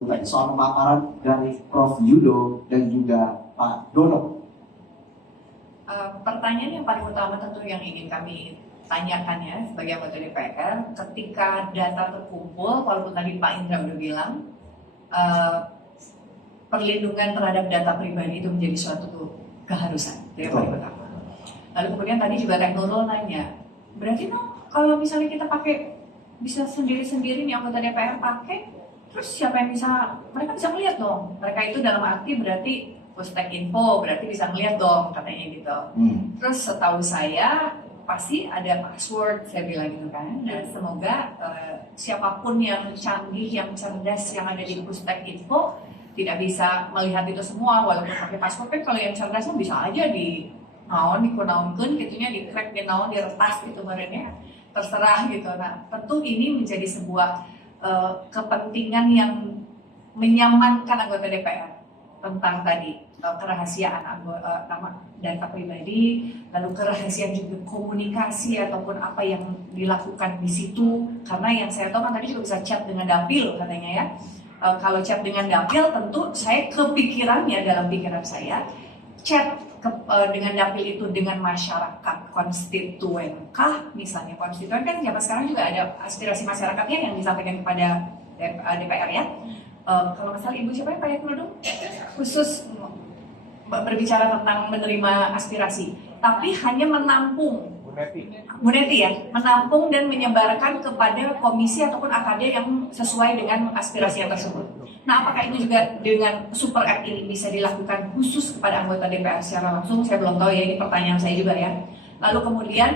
soal pemaparan dari Prof. Yudo dan juga Pak Dono. Pertanyaan yang paling utama tentu yang ingin kami tanyakan ya sebagai anggota DPR, ketika data terkumpul, walaupun tadi Pak Indra udah bilang, perlindungan terhadap data pribadi itu menjadi suatu keharusan, itu yang paling utama. Lalu kemudian tadi juga Teknurul nanya, berarti kalau misalnya kita pakai bisa sendiri-sendiri nih anggota DPR pakai, terus siapa yang bisa, mereka bisa melihat dong. Mereka itu dalam arti berarti Pustek Info, berarti bisa melihat dong katanya gitu. Terus setahu saya pasti ada password, saya bilang gitu kan. Dan semoga siapapun yang canggih, yang cerdas yang ada di Pustek Info tidak bisa melihat itu semua, walaupun pakai password kan kalau yang cerdas bisa aja di naon, dikunaunkeun gitunya, di crack, di naon, diretas gitu badannya, terserah gitu. Nah tentu ini menjadi sebuah kepentingan yang menyamankan anggota DPR tentang tadi kerahasiaan nama data pribadi, lalu kerahasiaan juga komunikasi ataupun apa yang dilakukan di situ. Karena yang saya tahu kan tadi juga bisa chat dengan dapil katanya ya. Kalau chat dengan dapil tentu saya kepikirannya dalam pikiran saya chat dengan dapil itu dengan masyarakat konstituen kah, misalnya konstituen kan zaman sekarang juga ada aspirasi masyarakatnya yang disampaikan kepada DPR ya. Kalau nggak salah Ibu siapa ya Pak Yaknudung khusus berbicara tentang menerima aspirasi, tapi hanya menampung Bu Neti ya, menampung dan menyebarkan kepada komisi ataupun AKD yang sesuai dengan aspirasi yang tersebut. Nah, apakah itu juga dengan super app ini bisa dilakukan khusus kepada anggota DPR secara langsung? Saya belum tahu ya, ini pertanyaan saya juga ya. Lalu kemudian,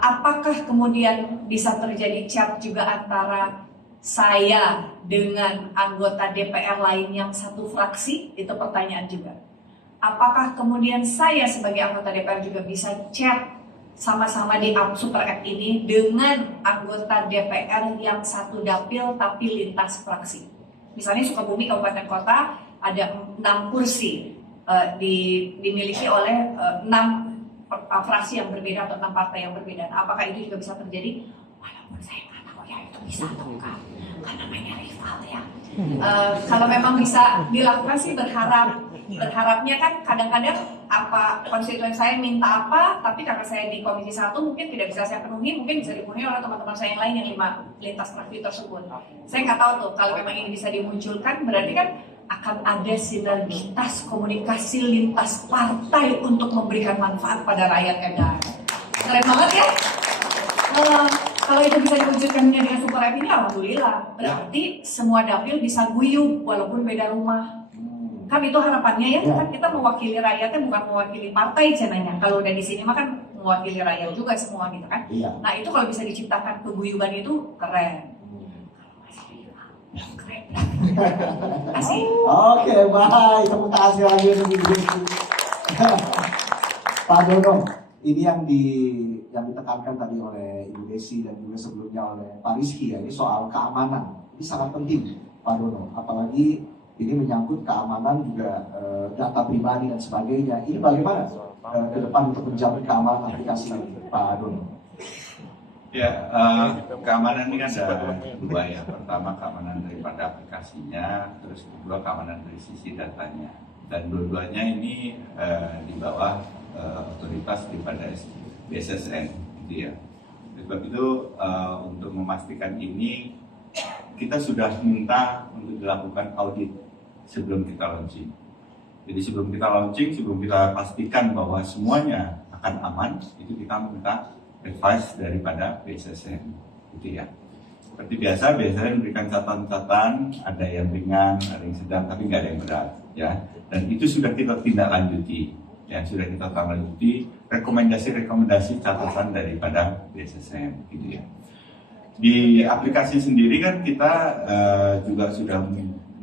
apakah kemudian bisa terjadi chat juga antara saya dengan anggota DPR lain yang satu fraksi? Itu pertanyaan juga. Apakah kemudian saya sebagai anggota DPR juga bisa chat sama-sama di super app ini dengan anggota DPR yang satu dapil tapi lintas fraksi? Misalnya Sukabumi Kabupaten Kota ada 6 kursi dimiliki oleh 6 fraksi yang berbeda atau 6 partai yang berbeda. Nah, apakah itu juga bisa terjadi? Walaupun saya nggak tahu ya itu bisa atau enggak, karena namanya rival ya. Kalau memang bisa dilakukan sih berharapnya kan kadang-kadang apa konstituen saya minta apa, tapi karena saya di Komisi 1 mungkin tidak bisa saya penuhi, mungkin bisa dipenuhi oleh teman-teman saya yang lain yang 5 lintas fraksi tersebut. Saya nggak tahu tuh kalau memang ini bisa dimunculkan, berarti kan akan ada sinergitas komunikasi lintas partai untuk memberikan manfaat pada rakyat dan keren banget ya. Kalau itu bisa diwujudkan dengan super app ini, alhamdulillah. Berarti semua dapil bisa guyup walaupun beda rumah. Kan itu harapannya ya, kan kita mewakili rakyatnya bukan mewakili partai cenanya. Kalau udah di sini mah kan mewakili rakyat juga semua gitu kan. Nah itu kalau bisa diciptakan keguyuban itu keren. Keren. Asik. Oke, baik. Tepuk tangan sekali lagi untuk Ibu. Pak Dono, ini yang ditekankan tadi oleh Ibu Desi dan juga sebelumnya oleh Pak Rizky ya, ini soal keamanan. Ini sangat penting Pak Dono, apalagi ini menyangkut keamanan juga data pribadi dan sebagainya. Ini bagaimana ke depan untuk menjamin keamanan aplikasi Pak Dono? Ya, keamanan ini kan ada dua ya. Pertama keamanan daripada aplikasinya, terus kedua keamanan dari sisi datanya. Dan dua-duanya ini di bawah otoritas daripada BSSN, gitu ya. Sebab itu untuk memastikan ini kita sudah minta untuk dilakukan audit sebelum kita launching. Jadi sebelum kita launching, sebelum kita pastikan bahwa semuanya akan aman, itu kita minta advice daripada BSSN, gitu ya. Seperti biasa, BSSN memberikan catatan-catatan, ada yang ringan, ada yang sedang, tapi nggak ada yang berat, ya. Dan itu sudah kita tindak lanjuti, ya, sudah kita tindak lanjuti rekomendasi-rekomendasi catatan daripada BSSN, gitu ya. Di aplikasi sendiri kan kita juga sudah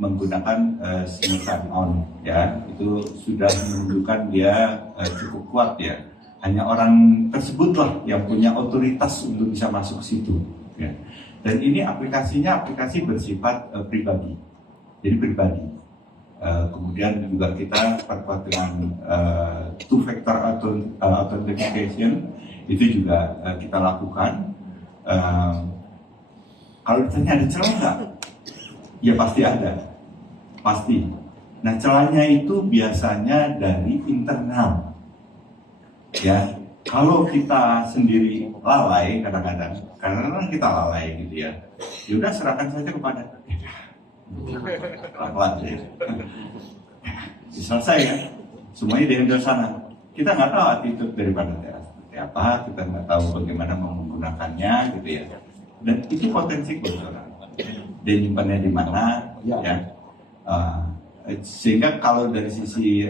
menggunakan SIM sign on, ya, itu sudah menunjukkan dia cukup kuat ya. Hanya orang tersebutlah yang punya otoritas untuk bisa masuk ke situ, ya. Dan ini aplikasinya aplikasi bersifat pribadi, jadi pribadi. Kemudian juga kita perkuat dengan two factor authentication, itu juga kita lakukan. Kalau ditanya ada celah nggak? Ya pasti ada, pasti. Nah celahnya itu biasanya dari internal. Ya, kalau kita sendiri lalai kadang-kadang, karena kita lalai gitu ya, udah serahkan saja kepada pelan-pelan ya. Selesai ya, semuanya dihandle sana. Kita nggak tahu attitude daripada teras seperti apa, kita nggak tahu bagaimana menggunakannya gitu ya. Dan itu potensi kebocoran. Dia nyimpannya di mana, ya. Sehingga kalau dari sisi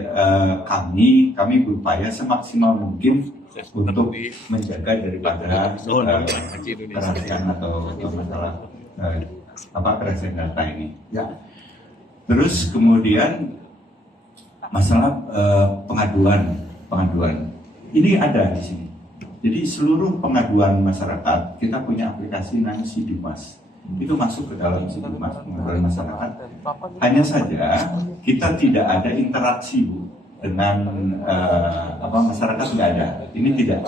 kami berupaya semaksimal mungkin untuk menjaga daripada kerahasiaan atau masalah kerahasiaan data ini. Ya. Terus kemudian masalah pengaduan ini ada di sini. Jadi seluruh pengaduan masyarakat kita punya aplikasi namanya Sidumas. Itu masuk ke dalam Sidumas pengaduan masyarakat. Hanya saja kita tidak ada interaksi Bu dengan masyarakat, nggak ada. Ini tidak.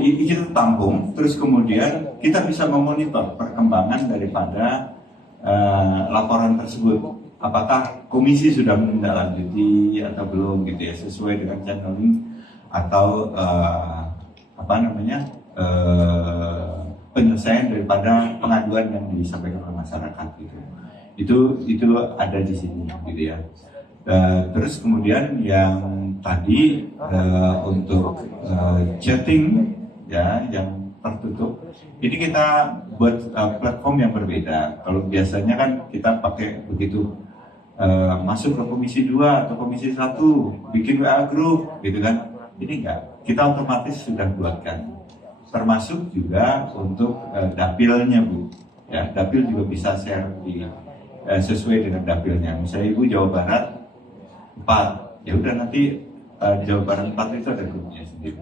Kita tampung, terus kemudian kita bisa memonitor perkembangan daripada laporan tersebut. Apakah komisi sudah menindaklanjuti atau belum gitu ya, sesuai dengan channeling atau penyelesaian daripada pengaduan yang disampaikan oleh masyarakat gitu. Itu ada di sini gitu ya. Terus kemudian yang tadi untuk chatting ya yang tertutup, ini kita buat platform yang berbeda. Kalau biasanya kan kita pakai begitu masuk ke komisi 2 atau komisi 1 bikin WA group gitu kan. Ini enggak, kita otomatis sudah buatkan. Termasuk juga untuk dapilnya Bu. Ya, dapil juga bisa share di sesuai dengan dapilnya. Misalnya Ibu Jawa Barat 4, ya udah nanti di Jawa Barat 4 itu ada grupnya sendiri.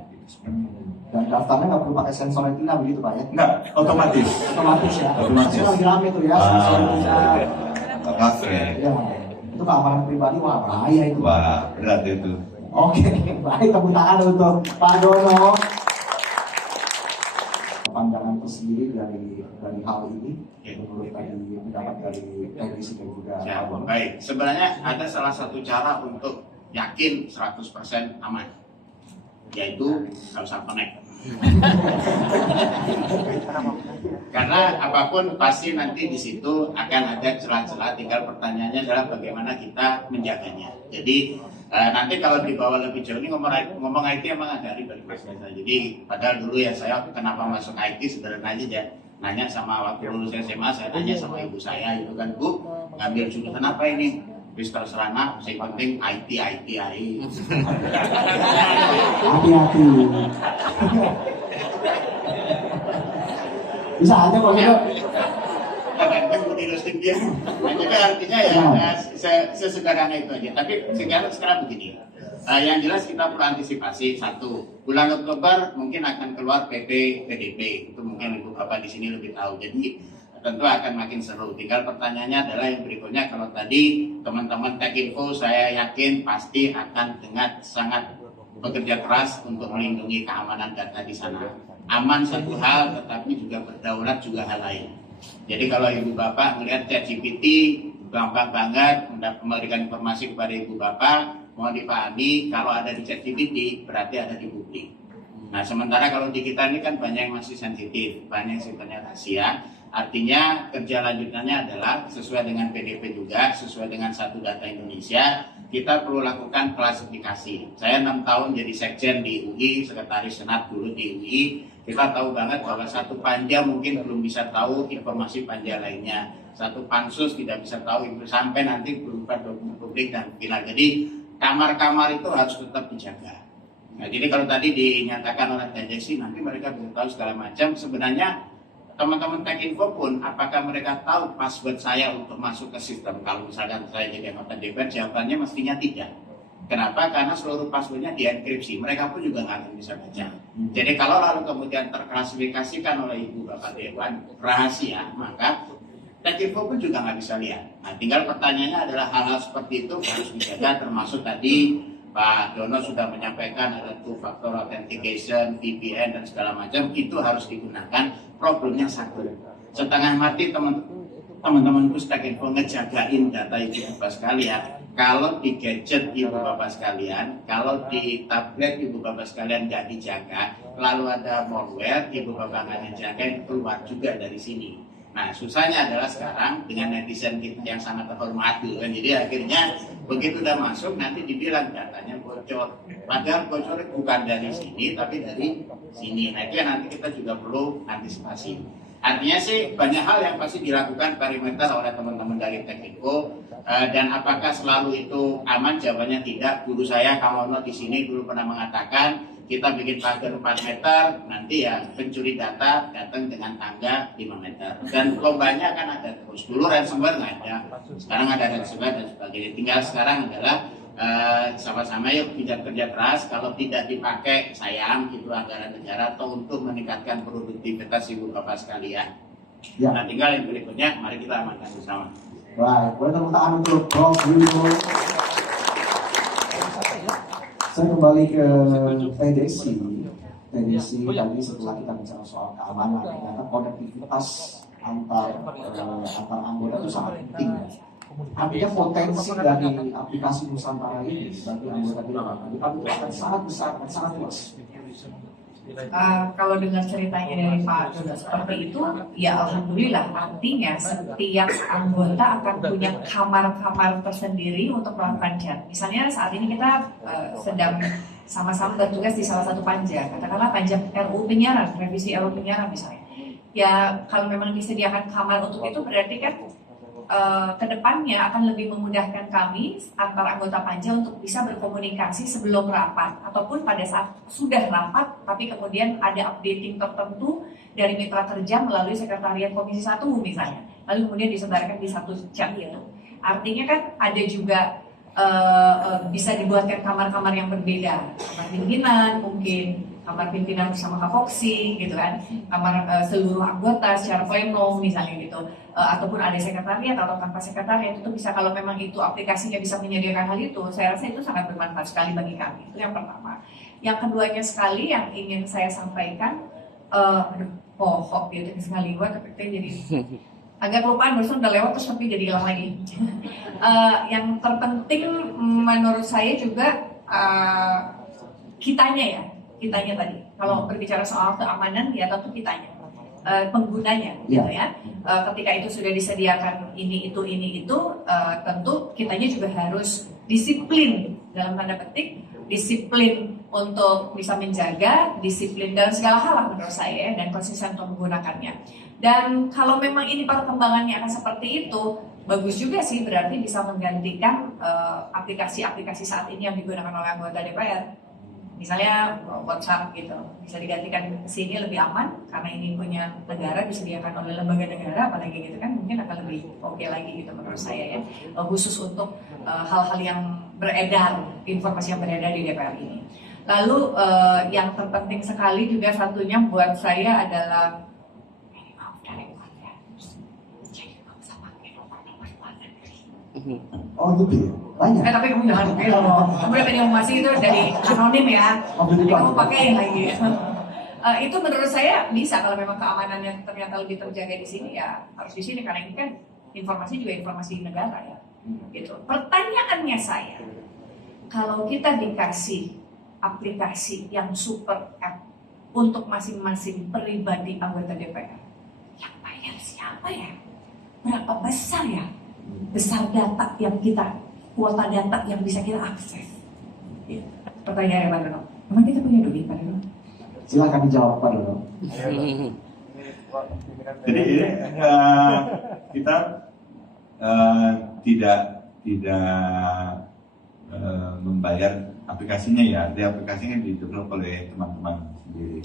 Dan daftarnya nggak perlu pakai sensor retina begitu Pak ya? Enggak, otomatis. Otomatis ya? Otomatis. Itu lagi rame tuh ya, sensor retina. Oke. Ya, itu keamanan pribadi, wah bahaya itu. Wah, berat itu. Oke, baik, tepuk tangan untuk Pak Dono. Pandangan tersendiri dari hal ini, menurut tadi pendapat dari teknisi dan juga Ya, Pak Dono. baik. Sebenarnya ada salah satu cara untuk yakin 100% aman, yaitu nggak usah connect. Karena apapun pasti nanti di situ akan ada celah-celah. Tinggal pertanyaannya adalah bagaimana kita menjaganya. Jadi nanti kalau dibawa lebih jauh ini ngomong IT emang agak ribet Mas Reza. Jadi padahal dulu ya saya kenapa masuk IT sederhana aja ya. Nanya sama waktu lulus SMA, saya tanya sama ibu saya itu kan, Bu, ngambil jurusan apa ini? Bis terserah, yang penting IT. Hati-hati. Bisa aja Pak Dono. Kadang-kadang budi roasting dia. Nah, jadi artinya ya sesederhana itu aja. Tapi sekarang begini. Yang jelas kita perlu antisipasi. Satu, bulan Oktober mungkin akan keluar PP PDP. Itu mungkin Ibu Bapak di sini lebih tahu. Jadi tentu akan makin seru. Tinggal pertanyaannya adalah yang berikutnya. Kalau tadi teman-teman Tekinfo saya yakin pasti akan dengan sangat bekerja keras untuk melindungi keamanan data di sana. Aman satu hal, tetapi juga berdaulat juga hal lain. Jadi kalau Ibu Bapak melihat ChatGPT gampang banget memberikan informasi kepada Ibu Bapak, mohon dipahami kalau ada di ChatGPT berarti ada di publik. Nah sementara kalau di kita ini kan banyak yang masih sensitif, banyak yang sifatnya rahasia. Artinya kerja lanjutannya adalah sesuai dengan PDP juga, sesuai dengan Satu Data Indonesia, kita perlu lakukan klasifikasi. Saya 6 tahun jadi sekjen di UI, sekretaris senat dulu di UI. Kita tahu banget bahwa satu panja mungkin belum bisa tahu informasi panja lainnya. Satu pansus tidak bisa tahu sampai nanti berupa dokumen publik dan final. Jadi kamar-kamar itu harus tetap dijaga. Nah, jadi kalau tadi dinyatakan oleh TJC nanti mereka belum tahu segala macam. Sebenarnya teman-teman Tekinfo pun apakah mereka tahu password saya untuk masuk ke sistem? Kalau misalkan saya jadi anggota DPR, jawabannya mestinya tidak. Kenapa? Karena seluruh passwordnya dienkripsi. Mereka pun juga nggak akan bisa baca. Jadi kalau lalu kemudian terklasifikasikan oleh Ibu Bapak Dewan rahasia, maka Tekinfo pun juga nggak bisa lihat. Nah, tinggal pertanyaannya adalah hal-hal seperti itu harus dijaga, termasuk tadi Pak Dono sudah menyampaikan ada 2-factor authentication, VPN dan segala macam, itu harus digunakan. Problemnya satu, setengah mati teman teman-teman Pustakinfo ngejagain data ibu bapak sekalian. Kalau di gadget ibu bapak sekalian, kalau di tablet ibu bapak sekalian nggak dijaga, lalu ada malware, ibu bapak nggak dijaga, keluar juga dari sini. Nah, susahnya adalah sekarang dengan netizen kita yang sangat terhormati kan. Jadi akhirnya begitu udah masuk nanti dibilang datanya bocor. Padahal bocor bukan dari sini tapi dari sini. Nah, itu yang nanti kita juga perlu antisipasi. Artinya sih banyak hal yang pasti dilakukan perimeter oleh teman-teman dari Techinfo, dan apakah selalu itu aman? Jawabannya tidak. Guru saya Kamono di sini dulu pernah mengatakan kita bikin pagar 4 meter, nanti ya pencuri data datang dengan tangga 5 meter. Dan lombanya kan ada terus. Dulu ransomware nggak ada, sekarang ada ransomware dan sebagainya. Tinggal sekarang adalah sama-sama yuk kerja keras. Kalau tidak dipakai sayang itu anggaran negara atau untuk meningkatkan produktivitas ibu bapak sekalian. Ya. Nah tinggal yang berikutnya, mari kita amankan bersama. Baik, boleh tepuk tangan untuk Prof. Widodo. Saya kembali ke Teh Desi. Teh Desi tadi setelah kita bicara soal keamanan, ternyata konektivitas antar anggota itu sangat penting. Artinya potensi dari aplikasi Nusantara ini bagi anggota kita itu akan sangat besar dan sangat luas. Kalau dengar ceritanya dari Pak Dodo seperti itu, ya alhamdulillah, artinya setiap anggota akan punya kamar-kamar tersendiri untuk melakukan chat. Misalnya saat ini kita sedang sama-sama bertugas di salah satu panja, katakanlah panja RUU penyiaran, revisi RUU penyiaran misalnya. Ya kalau memang disediakan kamar untuk itu berarti kan kedepannya akan lebih memudahkan kami antar anggota panja untuk bisa berkomunikasi sebelum rapat ataupun pada saat sudah rapat tapi kemudian ada updating tertentu dari mitra kerja melalui sekretariat komisi 1 misalnya, lalu kemudian disebarkan di satu chat itu. Artinya kan ada juga bisa dibuatkan kamar-kamar yang berbeda, kamar pimpinan mungkin, kamar pimpinan bersama Kapoksi gitu kan, kamar seluruh anggota secara pleno misalnya gitu, ataupun ada sekretariat atau tanpa sekretariat. Itu bisa, kalau memang itu aplikasinya bisa menyediakan hal itu, saya rasa itu sangat bermanfaat sekali bagi kami. Itu yang pertama. Yang keduanya sekali yang ingin saya sampaikan, pohok gitu sekali gua tapi jadi agak kelupaan, barusan udah lewat terus tapi jadi hilang lagi. Yang terpenting menurut saya juga kitanya tadi. Kalau berbicara soal keamanan ya tentu kitanya, penggunanya gitu ya. Ketika itu sudah disediakan ini itu, tentu kitanya juga harus disiplin dalam tanda petik, disiplin untuk bisa menjaga, disiplin dalam segala hal lah menurut saya, dan konsisten untuk menggunakannya. Dan kalau memang ini perkembangannya akan seperti itu, bagus juga sih, berarti bisa menggantikan aplikasi-aplikasi saat ini yang digunakan oleh anggota DPR. Misalnya WhatsApp gitu, bisa digantikan ke sini lebih aman karena ini punya negara, disediakan oleh lembaga negara, apalagi gitu kan, mungkin akan lebih oke lagi gitu menurut saya ya, khusus untuk hal-hal yang beredar, informasi yang beredar di DPR ini. Lalu yang terpenting sekali juga satunya buat saya adalah Oh gitu ya? Banyak? Tapi kamu jangan pakai loh. Kamu lihat informasi itu dari anonim ya. Jadi kamu pakai lagi. Itu menurut saya bisa, kalau memang keamanannya ternyata lebih terjaga di sini ya harus di sini, karena ini kan informasi juga informasi negara ya. Gitu. Pertanyaannya saya, kalau kita dikasih aplikasi yang super app untuk masing-masing pribadi anggota DPR, yang bayar siapa ya? Berapa besar ya? Besar data yang kita, kuota data yang bisa kita akses. Ya. Pertanyaannya Pak Dodo, emang kita punya duit Pak Dodo? Silakan dijawab Pak Dodo. Jadi kita tidak membayar aplikasinya ya, di aplikasinya didevelop oleh teman-teman sendiri.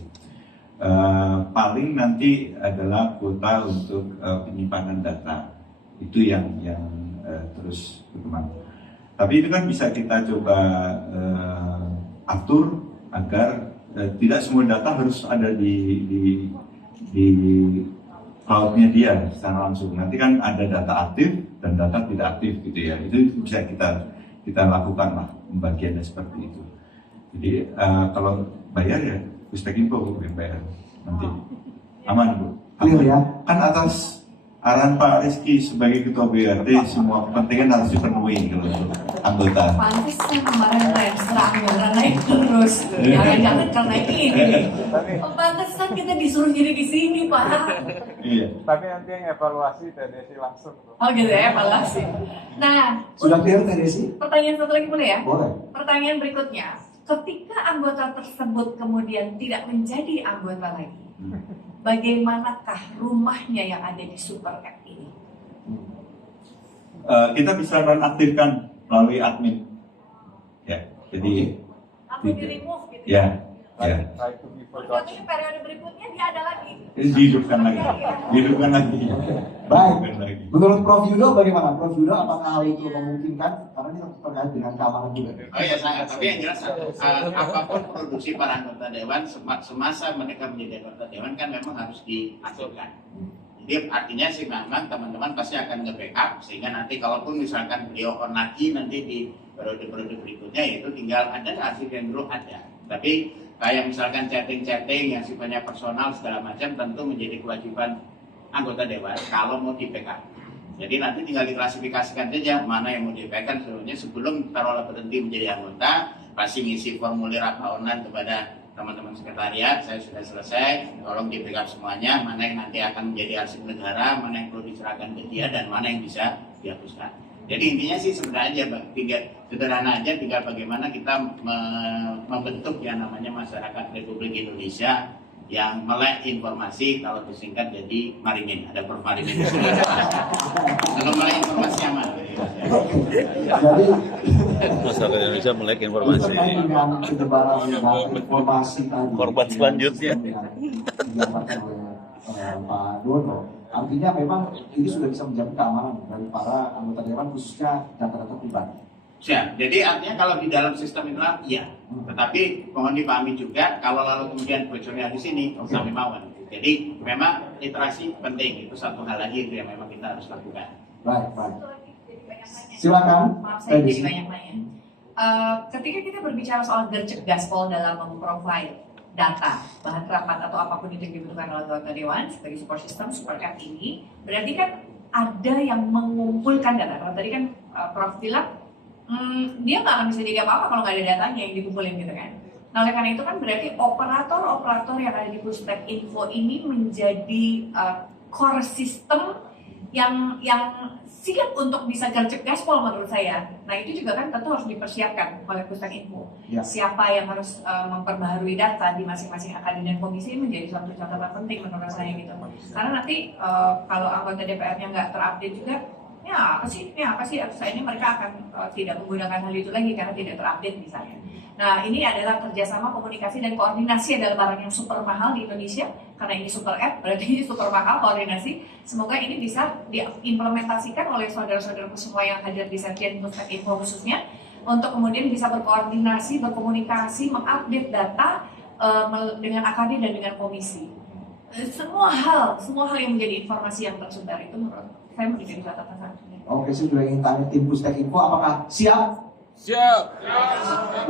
Paling nanti adalah kuota untuk penyimpanan data, itu yang terus berkembang. Tapi itu kan bisa kita coba atur agar tidak semua data harus ada di cloud-nya dia secara langsung. Nanti kan ada data aktif dan data tidak aktif gitu ya. Itu bisa kita lakukan lah pembagiannya seperti itu. Jadi kalau bayar ya Pustakinfo yang bayar nanti. Aman Bu. Clear ya? Kan atas arahan Pak Rizky sebagai ketua BRT semua kepentingan harus dipenuhi kalau untuk anggota. Pantesan kemarin transfer anggaran naik terus. Jangan-jangan karena ini nih. Pantesan kita disuruh jadi di sini, Pak. Iya. Tapi nanti yang evaluasi TDC langsung. Oh gitu ya, evaluasi. Nah, Sudah clear Teh Desi? pertanyaan satu lagi boleh ya? Boleh. Pertanyaan berikutnya, ketika anggota tersebut kemudian tidak menjadi anggota lagi, bagaimanakah rumahnya yang ada di Super App ini? Kita bisa nonaktifkan melalui admin. Ya, jadi Atau di remove gitu ya, ya. Try to be forgotten. Kemudian periode berikutnya dia ada lagi. Dihidupkan lagi, dihidupkan lagi. Baik. Dihidupkan lagi. Menurut Prof Yudo bagaimana? Prof Yudo apakah hal itu memungkinkan? Karena ini terkait dengan keamanan juga. Oh ya sangat, tapi yang jelas apapun produksi para anggota dewan semasa mereka menjadi anggota dewan kan memang harus diaktifkan. Jadi artinya sih memang teman-teman pasti akan nge-backup sehingga nanti kalaupun misalkan beliau on lagi nanti di periode-periode berikutnya itu tinggal ada arsip yang dulu ada. Tapi kayak misalkan chatting-chatting yang sifatnya personal segala macam tentu menjadi kewajiban anggota dewan kalau mau di-backup. Jadi nanti tinggal diklasifikasikan saja mana yang mau di-backup sebenarnya sebelum taruhlah berhenti menjadi anggota pasti ngisi formulir apa online kepada teman-teman sekretariat, saya sudah selesai, tolong di backup semuanya, mana yang nanti akan menjadi arsip negara, mana yang perlu diserahkan ke dia, dan mana yang bisa dihapuskan. Jadi intinya sih sebenarnya tinggal sederhana aja, tinggal bagaimana kita membentuk yang namanya masyarakat Republik Indonesia yang melek informasi, kalau disingkat jadi Marimin, ada Prof Marimin. Kalau melek informasi aman. Jadi masyarakat Indonesia melek ini informasi. terkait dengan penyebaran informasi tadi. Korban selanjutnya. Yang disampaikan oleh Pak Dono. Artinya memang ini sudah bisa menjamin keamanan dari para anggota dewan khususnya data-data pribadi. Siap. Jadi artinya kalau di dalam sistem internal iya, tetapi mohon dipahami juga kalau lalu kemudian bocornya di sini kami mawon. Jadi memang literasi penting, itu satu hal lagi itu yang memang kita harus lakukan. Baik, baik. Silakan. Maaf saya jadi banyak nanya. Ketika kita berbicara soal gercep gaspol dalam memprofile data, bahan rapat atau apapun itu yang dibutuhkan oleh anggota dewan sebagai support system, super app ini, berarti kan ada yang mengumpulkan data. Kalau tadi kan Prof bilang, dia nggak akan bisa jadi apa-apa kalau nggak ada datanya yang dikumpulin gitu kan. Nah oleh karena itu kan berarti operator-operator yang ada di Pustek Info ini menjadi core system yang siap untuk bisa gercep gaspol menurut saya. Nah itu juga kan tentu harus dipersiapkan oleh Pustek Info. Ya. Siapa yang harus memperbaharui data di masing-masing akademi dan komisi menjadi suatu catatan penting menurut saya gitu. Karena nanti kalau anggota DPR-nya nggak terupdate juga, ya apa sih, ini mereka akan tidak menggunakan hal itu lagi karena tidak terupdate misalnya. Nah ini adalah kerjasama, komunikasi, dan koordinasi adalah barang yang super mahal di Indonesia. Karena ini super app, berarti ini super mahal koordinasi. Semoga ini bisa diimplementasikan oleh saudara-saudaraku semua yang hadir di Sekjen Pustek Info khususnya, untuk kemudian bisa berkoordinasi, berkomunikasi, mengupdate data dengan AKD dan dengan komisi. Semua hal yang menjadi informasi yang tersebar itu menurut saya menjadi catatan sangat. Oke, saya juga ingin tanya tim Pustek Info apakah siap? Siap.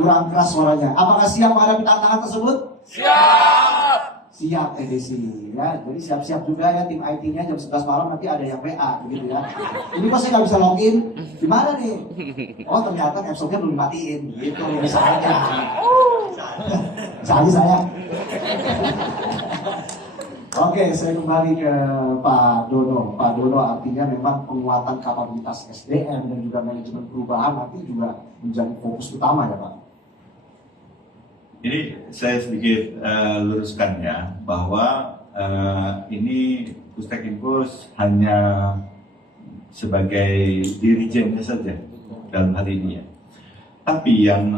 Kurang keras suaranya. Apakah siap menghadapi tantangan tersebut? Siap. Siap edisi ya. Jadi siap-siap juga ya tim IT-nya jam 11 malam nanti ada yang WA begitu ya. Ini kok saya nggak bisa login? Gimana nih? Oh ternyata capsule-nya belum dimatiin gitu misalnya. Jadi saya. Oke, saya kembali ke Pak Dono. Pak Dono artinya memang penguatan kapabilitas SDM dan juga manajemen perubahan nanti juga menjadi fokus utama ya Pak. Jadi saya sedikit luruskan ya bahwa ini Pustek Info hanya sebagai dirijennya saja dalam hal ini ya. Tapi yang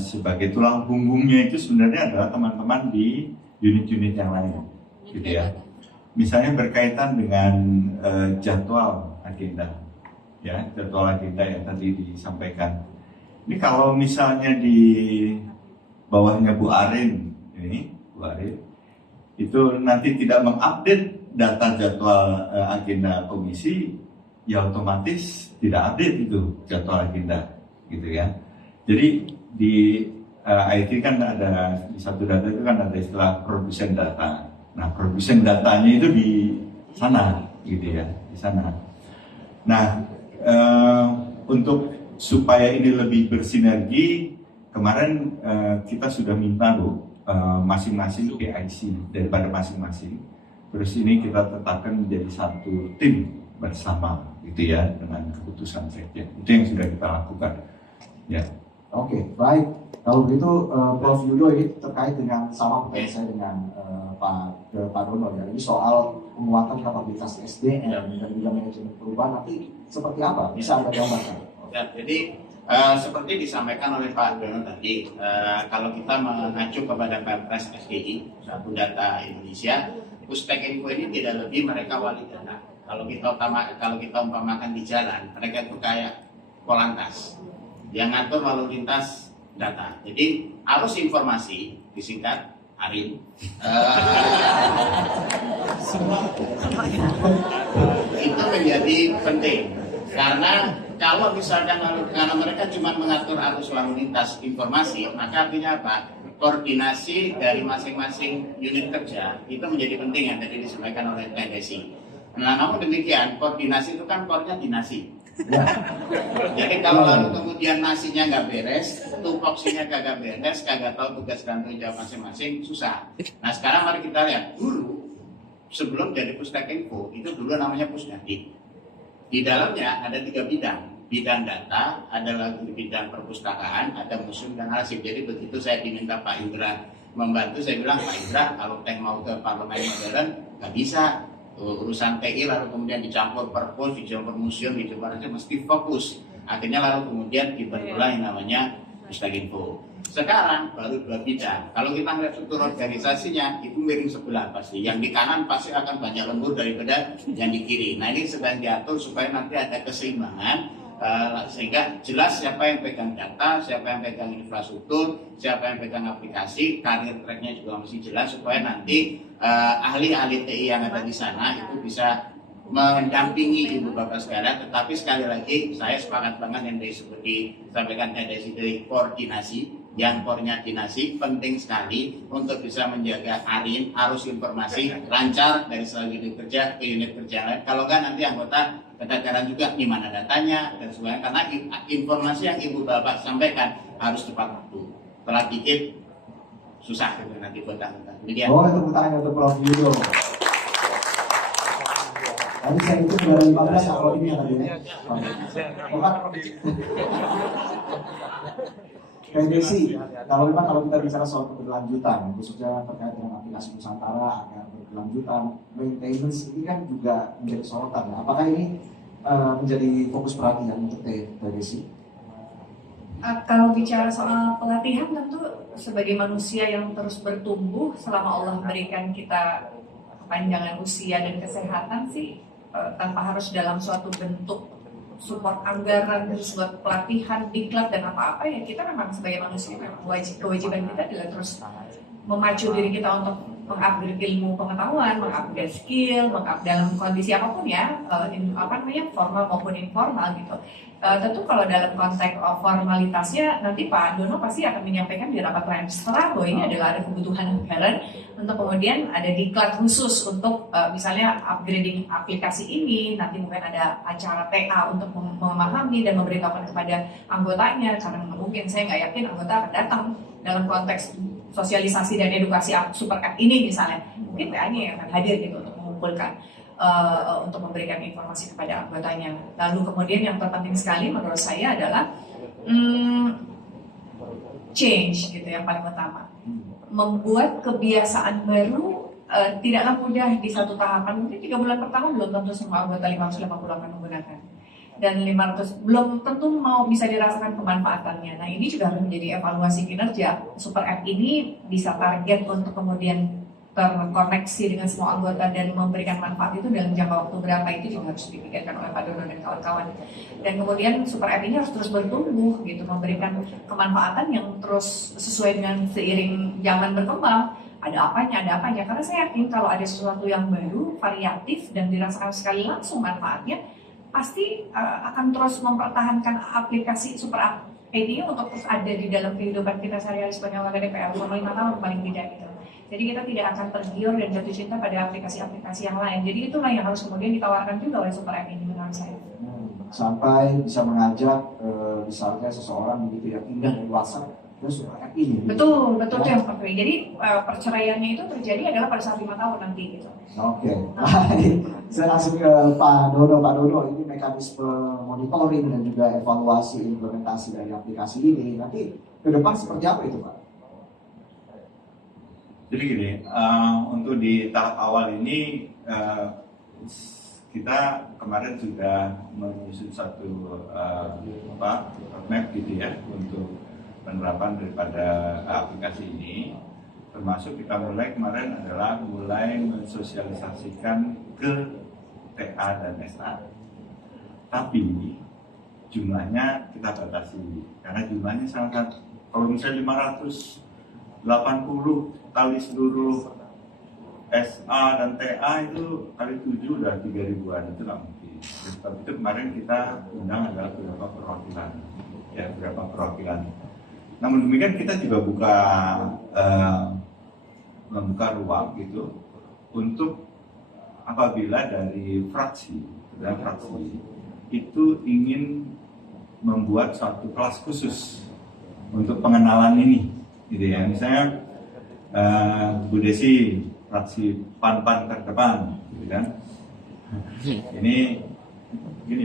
sebagai tulang punggungnya itu sebenarnya adalah teman-teman di unit-unit yang lain, gitu ya. Misalnya berkaitan dengan jadwal agenda, ya jadwal agenda yang tadi disampaikan. Ini kalau misalnya di bawahnya Bu Arin, itu nanti tidak mengupdate data jadwal agenda komisi, ya otomatis tidak update itu jadwal agenda, gitu ya. Jadi di IT kan ada di satu data itu kan ada istilah produsen data. Nah produsen datanya itu di sana gitu ya di sana. Nah, untuk supaya ini lebih bersinergi, kemarin kita sudah minta masing-masing PIC daripada masing-masing. Terus ini kita tetapkan menjadi satu tim bersama gitu ya dengan keputusan sekjen. Itu yang sudah kita lakukan. Ya. Oke, baik. Kalau begitu Prof. Yudo ini terkait dengan sama pertanyaan saya dengan Pak Dono ya. Ini soal penguatan kapabilitas SDM dan juga manajemen perubahan nanti seperti apa? Bisa Anda gambarkan? Ya, jadi seperti disampaikan oleh Pak Dono tadi, kalau kita mengacu kepada Perpres SDI, Satu Data Indonesia, Pustek Info ini tidak lebih mereka wali data. Kalau kita umpamakan di jalan, mereka itu kayak polantas yang ngatur lalu lintas data. Jadi arus informasi disingkat ARIN itu menjadi penting karena kalau misalkan karena mereka cuma mengatur arus lalu lintas informasi, maka artinya apa? Koordinasi dari masing-masing unit kerja itu menjadi penting yang tadi disampaikan oleh Teh Desi. Nah, namun demikian koordinasi itu kan core-nya dinasi. Ya. Jadi kalau lalu kemudian nasinya nggak beres, tupoksinya kagak beres, kagak tahu tugas dan tanggung jawab masing-masing, susah. Nah sekarang mari kita lihat dulu sebelum jadi Pustek Info itu dulu namanya Pusdadi. Di dalamnya ada 3 bidang data, ada lagi bidang perpustakaan, ada museum dan arsip. Jadi begitu saya diminta Pak Indra membantu, saya bilang Pak Indra kalau Teh mau ke parlemen modern nggak bisa. Urusan TI lalu kemudian dicampur perpus, dicampur museum, dicampur aja mesti fokus. Akhirnya lalu kemudian dibentuklah yang namanya Pustek Info. Sekarang baru 2 bidang. Kalau kita melihat struktur organisasinya itu miring sebelah pasti. Yang di kanan pasti akan banyak lembur daripada yang di kiri. Nah ini sedang diatur supaya nanti ada keseimbangan. Sehingga jelas siapa yang pegang data, siapa yang pegang infrastruktur, siapa yang pegang aplikasi, karir tracknya juga mesti jelas supaya nanti ahli-ahli TI yang ada di sana itu bisa mendampingi ibu bapak sekalian. Tetapi sekali lagi saya sepakat banget yang disampaikan dari koordinasi. Yang koordinasi penting sekali untuk bisa menjaga arus informasi lancar dari satu unit kerja ke unit kerja lain. Kalau enggak nanti anggota kegagalan juga di mana datanya dan sebagainya. Karena informasi yang ibu bapak sampaikan harus tepat waktu. Telat dikit susah gitu nanti buat anggota. Boleh tepuk tangan untuk Prof. Yudo. Tadi saya itu sudah 15 kalau ini tadi ya. Desi, kalau kita bicara soal keberlanjutan, khususnya terkait dengan aplikasi Nusantara agar berkelanjutan, maintenance ini kan juga menjadi sorotan. Apakah ini menjadi fokus perhatian untuk Desi? Kalau bicara soal pelatihan, tentu sebagai manusia yang terus bertumbuh selama Allah berikan kita kepanjangan usia dan kesehatan sih, tanpa harus dalam suatu bentuk support anggaran, terus buat pelatihan, diklat dan apa-apa ya kita memang sebagai manusia memang kewajiban kita adalah terus memacu diri kita untuk mengupgrade ilmu pengetahuan, mengupgrade skill, dalam kondisi apapun ya, formal maupun informal gitu. Tentu kalau dalam konteks formalitasnya nanti Pak Dono pasti akan menyampaikan di rapat registrasi bahwa ini adalah ada kebutuhan anggaran untuk kemudian ada diklat khusus untuk misalnya upgrading aplikasi ini, nanti mungkin ada acara TA untuk memahami dan memberitahukan kepada anggotanya, karena mungkin saya nggak yakin anggota akan datang dalam konteks sosialisasi dan edukasi super app ini misalnya, mungkin TA-nya yang akan hadir gitu untuk mengumpulkan untuk memberikan informasi kepada anggotanya. Lalu kemudian yang terpenting sekali menurut saya adalah change gitu yang paling utama. Membuat kebiasaan baru tidaklah mudah di satu tahapan. Mungkin 3 bulan pertama belum tentu semua anggota 550 akan menggunakan. Dan 500 belum tentu mau bisa dirasakan kemanfaatannya. Nah ini juga harus menjadi evaluasi kinerja. Super App ini bisa target untuk kemudian terkoneksi dengan semua anggota dan memberikan manfaat itu dalam jangka waktu berapa, itu juga harus dipikirkan oleh Pak Dono dan kawan-kawan. Dan kemudian Super App ini harus terus bertumbuh gitu, memberikan kemanfaatan yang terus sesuai dengan seiring zaman berkembang. Ada apanya, karena saya yakin kalau ada sesuatu yang baru, variatif dan dirasakan sekali langsung manfaatnya, pasti akan terus mempertahankan aplikasi Super App ini untuk terus ada di dalam kehidupan kita sehari-hari sebagai warga DPR selama 5 tahun paling tidak gitu. Jadi kita tidak akan tergiur dan jatuh cinta pada aplikasi-aplikasi yang lain. Jadi itulah yang harus kemudian ditawarkan juga oleh Super App ini menurut saya. Sampai bisa mengajak misalnya seseorang begitu yang pindah dari WhatsApp ke Super App ini. Betul itu yang penting. Jadi perceraiannya itu terjadi adalah pada saat 5 tahun nanti gitu. Oke, baik. Saya langsung ke Pak Dono. Pak Dono, ini mekanisme monitoring dan juga evaluasi implementasi dari aplikasi ini. Nanti ke depan seperti apa itu, Pak? Jadi gini, untuk di tahap awal ini kita kemarin sudah menyusun satu roadmap gitu ya untuk penerapan daripada aplikasi ini. Termasuk kita mulai kemarin adalah mulai mensosialisasikan ke TA dan SA. Tapi jumlahnya kita batasi karena jumlahnya sangat, kalau misalnya 580 kali seluruh SA dan TA itu kali 7 udah 3 ribuan, itu nggak mungkin. Sebab itu kemarin kita undang adalah beberapa perwakilan. Namun demikian kita juga membuka ruang gitu untuk apabila dari fraksi itu ingin membuat suatu kelas khusus untuk pengenalan ini, gitu ya. Misalnya Bu Desi fraksi PAN terdepan, gitu kan? Ini gini,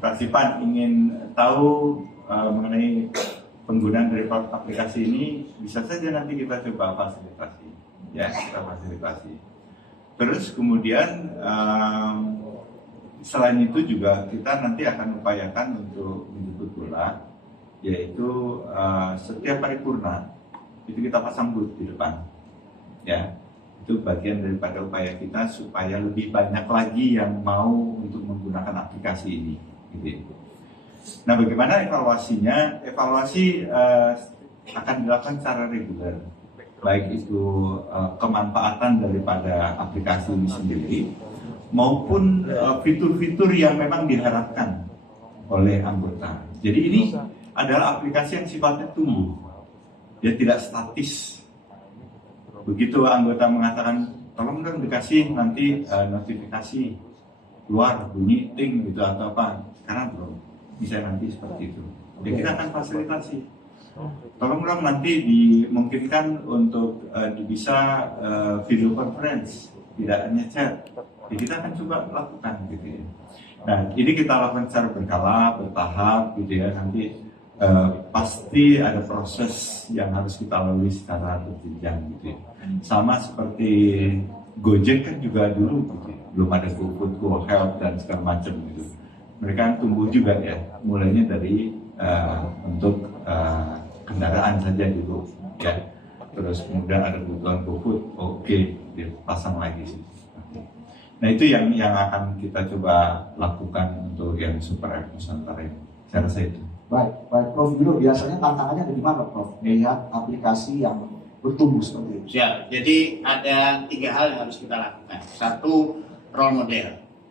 fraksi PAN ingin tahu mengenai penggunaan dari aplikasi ini, bisa saja nanti kita coba fasilitasi, ya kita fasilitasi. Terus kemudian selain itu juga kita nanti akan upayakan untuk menjemput bola, yaitu setiap paripurna itu kita pasang booth di depan, ya itu bagian daripada upaya kita supaya lebih banyak lagi yang mau untuk menggunakan aplikasi ini, gitu. Nah, bagaimana evaluasinya? Evaluasi akan dilakukan secara reguler, baik itu kemanfaatan daripada aplikasi ini sendiri maupun fitur-fitur yang memang diharapkan oleh anggota. Jadi ini adalah aplikasi yang sifatnya tumbuh, dia tidak statis. Begitu anggota mengatakan, tolong dong dikasih nanti notifikasi keluar bunyi ting gitu atau apa, sekarang belum bisa, nanti seperti itu. Ya kita akan fasilitasi. Tolong dong nanti dimungkinkan untuk bisa video conference, tidak hanya chat. Ya, kita akan coba lakukan gitu ya. Nah, ini kita lakukan secara berkala, bertahap gitu ya. Nanti pasti ada proses yang harus kita lalui secara berjenjang gitu ya. Sama seperti Gojek kan juga dulu gitu ya. Belum ada GoFood, GoHealth dan segala macam gitu. Mereka tumbuh juga ya, mulainya dari untuk kendaraan saja dulu ya, terus kemudian ada kebutuhan GoFood, oke, dipasang lagi sih. Nah itu yang akan kita coba lakukan untuk yang Super App Nusantara ini. Saya rasa itu. Baik Prof. Dulu biasanya tantangannya ada di mana, Prof? Melihat aplikasi yang bertumbuh seperti itu. Siap. Jadi ada 3 hal yang harus kita lakukan. Satu, role model.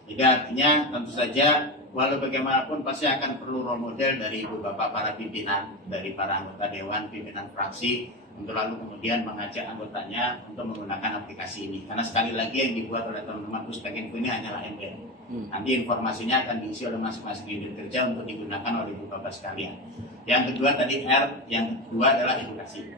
Jadi artinya tentu saja walau bagaimanapun pasti akan perlu role model dari ibu bapak para pimpinan, dari para anggota dewan, pimpinan fraksi, untuk lalu kemudian mengajak anggotanya untuk menggunakan aplikasi ini. Karena sekali lagi yang dibuat oleh teman-teman Pustek Info ini hanyalah embel. Nanti informasinya akan diisi oleh masing-masing unit kerja untuk digunakan oleh ibu bapak sekalian. Yang kedua tadi R, yang kedua adalah edukasi.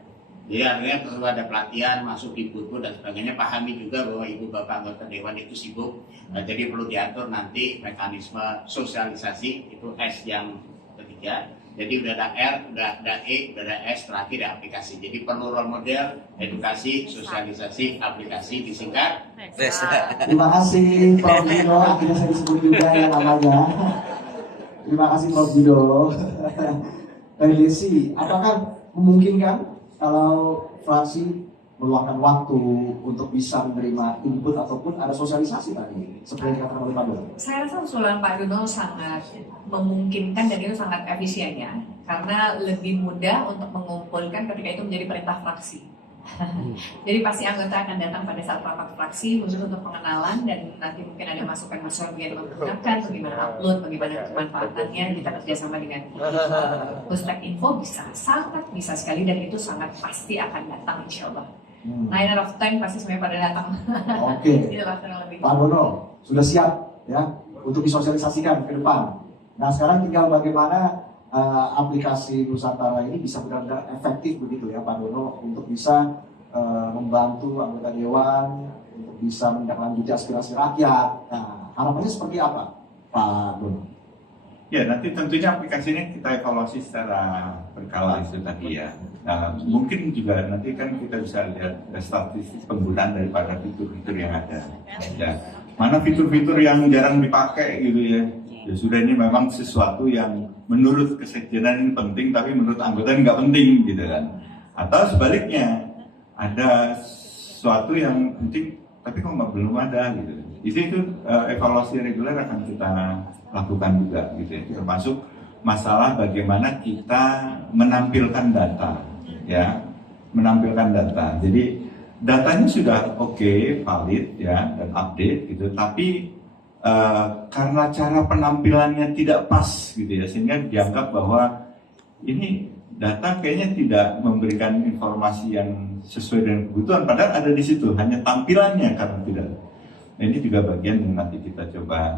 Jadi artinya perlu ada pelatihan, masuk di buku dan sebagainya. Pahami juga bahwa ibu bapak anggota dewan itu sibuk. Jadi perlu diatur nanti mekanisme sosialisasi, itu S yang ketiga. Jadi udah ada R, udah ada E, udah ada S, terakhir ada aplikasi. Jadi perlu role model, edukasi, sosialisasi, aplikasi, disingkat. Terima kasih Prof. Guido, akhirnya saya disebut juga ya namanya. Terima kasih Prof. Guido. Dari Desi, apakah memungkinkan kalau fraksi meluangkan waktu untuk bisa menerima input ataupun ada sosialisasi tadi seperti yang dikatakan oleh Pak Dono? Saya rasa usulan Pak Dono sangat memungkinkan dan itu sangat efisien ya, karena lebih mudah untuk mengumpulkan ketika itu menjadi perintah fraksi. Jadi pasti anggota akan datang pada saat rapat fraksi khusus untuk pengenalan dan nanti mungkin ada masukan-masukan bagaimana menggunakan, bagaimana upload, bagaimana kemanfaatannya. Kita kerjasama dengan Pustek Info sangat bisa sekali dan itu sangat pasti akan datang insya Allah. 9 out of 10 pasti semuanya pada datang. Oke. Itulah kurang lebih. Pak Dono sudah siap ya untuk disosialisasikan ke depan. Nah sekarang tinggal bagaimana aplikasi Nusantara ini bisa benar-benar efektif begitu ya Pak Dono untuk bisa membantu anggota dewan untuk bisa menindaklanjuti aspirasi rakyat. Nah harapannya seperti apa Pak Dono? Ya, nanti tentunya aplikasi ini kita evaluasi secara berkala itu tadi ya. Nah, mungkin juga nanti kan kita bisa lihat statistik penggunaan daripada fitur-fitur yang ada. Ya, mana fitur-fitur yang jarang dipakai gitu ya. Ya sudah, ini memang sesuatu yang menurut kesekjenan ini penting, tapi menurut anggota ini nggak penting gitu kan. Atau sebaliknya, ada sesuatu yang penting, tapi kok belum ada gitu. Itu evaluasi reguler akan kita lakukan juga gitu ya. Termasuk masalah bagaimana kita menampilkan data ya, menampilkan data. Jadi datanya sudah oke, valid ya dan update gitu, tapi karena cara penampilannya tidak pas gitu ya, sehingga dianggap bahwa ini data kayaknya tidak memberikan informasi yang sesuai dengan kebutuhan, padahal ada di situ, hanya tampilannya karena tidak. Nah, ini juga bagian yang nanti kita coba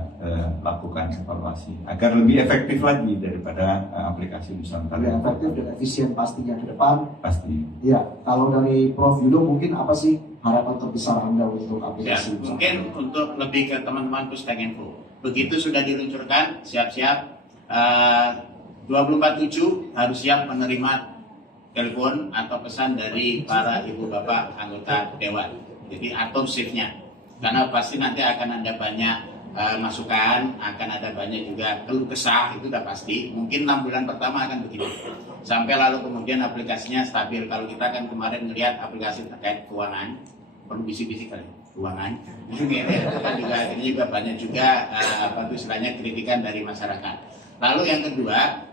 lakukan evaluasi agar lebih efektif lagi daripada aplikasi Nusantara. Lebih efektif dan efisien pastinya ke depan. Pasti. Ya, kalau dari Prof Yudo mungkin apa sih harapan terbesar Anda untuk Ya, aplikasi Nusantara? mungkin untuk lebih ke teman-teman Pustek Info. Begitu sudah diluncurkan, siap-siap 24/7 harus siap menerima telepon atau pesan dari para ibu bapak anggota dewan. Jadi atur shift-nya. Karena pasti nanti akan ada banyak masukan, akan ada banyak juga keluh kesah, itu udah pasti. Mungkin 6 bulan pertama akan begitu. Sampai lalu kemudian aplikasinya stabil. Kalau kita kan kemarin melihat aplikasi terkait keuangan, perlu bisik-bisik kali, keuangan. Juga akhirnya juga banyak juga istilahnya kritikan dari masyarakat. Lalu yang kedua,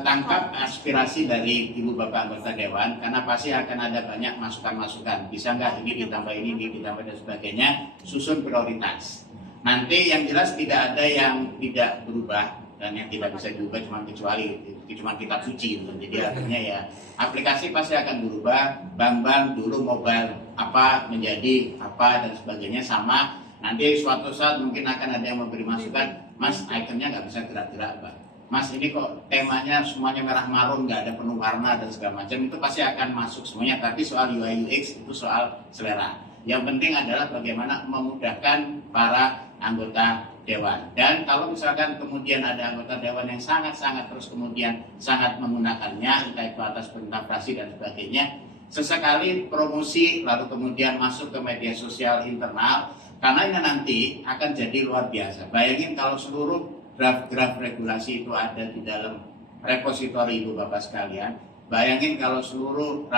tangkap aspirasi dari ibu bapak anggota dewan, karena pasti akan ada banyak masukan-masukan. Bisa nggak ini ditambah ini ditambah dan sebagainya, susun prioritas. Nanti yang jelas tidak ada yang tidak berubah, dan yang tidak bisa diubah cuma kitab suci gitu. Jadi artinya ya aplikasi pasti akan berubah. Bank dulu mobile apa menjadi apa dan sebagainya sama. Nanti suatu saat mungkin akan ada yang memberi masukan, Mas ikonnya nggak bisa gerak-gerak Pak. Mas ini kok temanya semuanya merah marun, nggak ada penuh warna dan segala macam, itu pasti akan masuk semuanya. Tapi soal UI UX itu soal selera. Yang penting adalah bagaimana memudahkan para anggota dewan. Dan kalau misalkan kemudian ada anggota dewan yang sangat-sangat terus kemudian sangat menggunakannya, entah itu atas perintah fraksi dan sebagainya, sesekali promosi lalu kemudian masuk ke media sosial internal, karena ini nanti akan jadi luar biasa. Bayangin kalau seluruh draft regulasi itu ada di dalam repositori ibu bapak sekalian. Bayangin kalau seluruh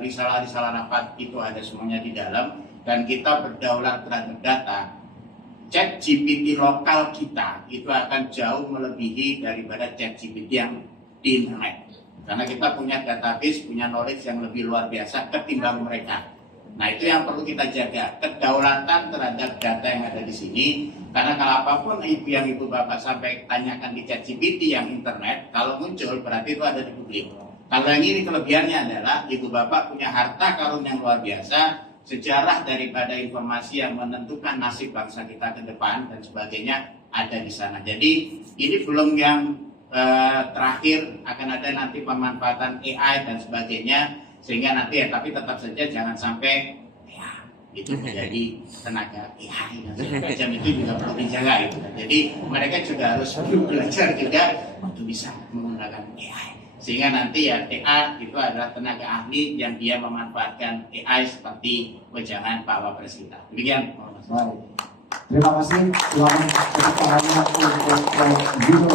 risalah-risalah rapat itu ada semuanya di dalam, dan kita berdaulat terhadap data. ChatGPT lokal kita itu akan jauh melebihi daripada ChatGPT yang di internet. Karena kita punya database, punya knowledge yang lebih luar biasa ketimbang mereka. Nah itu yang perlu kita jaga, kedaulatan terhadap data yang ada di sini. Karena kalau apapun yang ibu bapak sampai tanyakan di ChatGPT yang internet, kalau muncul berarti itu ada di publik. Kalau yang ini kelebihannya adalah ibu bapak punya harta karun yang luar biasa, sejarah daripada informasi yang menentukan nasib bangsa kita ke depan dan sebagainya ada di sana. Jadi ini belum yang terakhir, akan ada nanti pemanfaatan AI dan sebagainya. Sehingga nanti ya, tapi tetap saja jangan sampai ya itu menjadi tenaga AI dan sebagainya, itu juga perlu dijaga itu. Jadi mereka juga harus belajar juga untuk bisa menggunakan AI. Sehingga nanti ya TA itu adalah tenaga ahli yang dia memanfaatkan AI seperti wejangan Pak Wapres kita. Demikian. Baik. Terima kasih. Selamat untuk